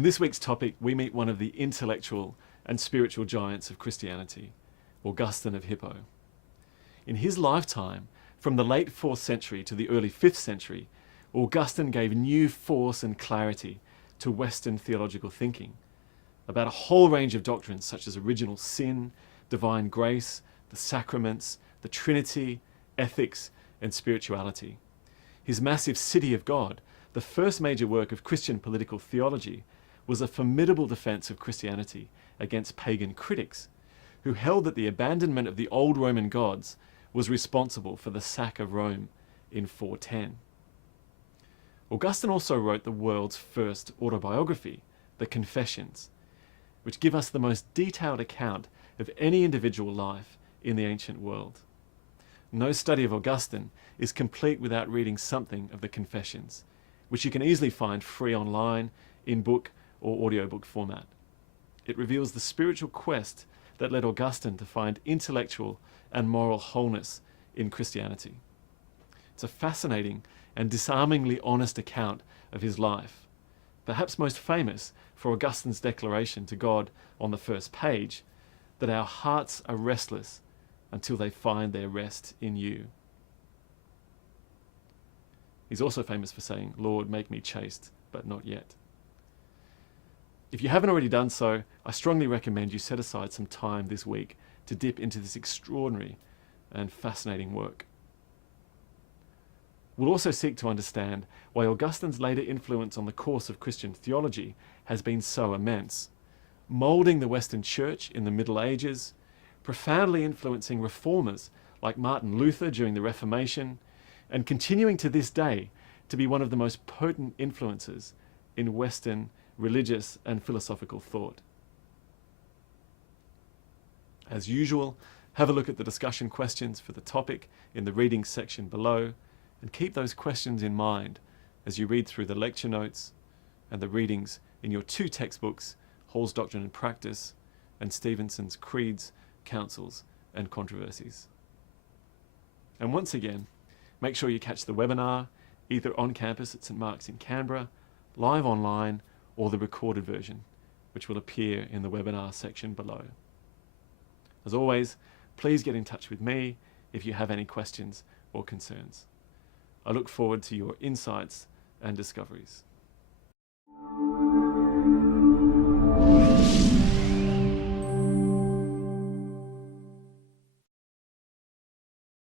In this week's topic, we meet one of the intellectual and spiritual giants of Christianity, Augustine of Hippo. In his lifetime, from the late 4th century to the early 5th century, Augustine gave new force and clarity to Western theological thinking about a whole range of doctrines such as original sin, divine grace, the sacraments, the Trinity, ethics, and spirituality. His massive City of God, the first major work of Christian political theology, was a formidable defense of Christianity against pagan critics who held that the abandonment of the old Roman gods was responsible for the sack of Rome in 410. Augustine also wrote the world's first autobiography, the Confessions, which give us the most detailed account of any individual life in the ancient world. No study of Augustine is complete without reading something of the Confessions, which you can easily find free online, in book or audiobook format. It reveals the spiritual quest that led Augustine to find intellectual and moral wholeness in Christianity. It's a fascinating and disarmingly honest account of his life, perhaps most famous for Augustine's declaration to God on the first page that our hearts are restless until they find their rest in you. He's also famous for saying, "Lord, make me chaste, but not yet." If you haven't already done so, I strongly recommend you set aside some time this week to dip into this extraordinary and fascinating work. We'll also seek to understand why Augustine's later influence on the course of Christian theology has been so immense, moulding the Western Church in the Middle Ages, profoundly influencing reformers like Martin Luther during the Reformation, and continuing to this day to be one of the most potent influences in Western religious and philosophical thought. As usual, have a look at the discussion questions for the topic in the readings section below, and keep those questions in mind as you read through the lecture notes and the readings in your 2 textbooks, Hall's Doctrine and Practice and Stevenson's Creeds, Councils and Controversies. And once again, make sure you catch the webinar either on campus at St Mark's in Canberra, live online, or the recorded version, which will appear in the webinar section below. As always, please get in touch with me if you have any questions or concerns. I look forward to your insights and discoveries.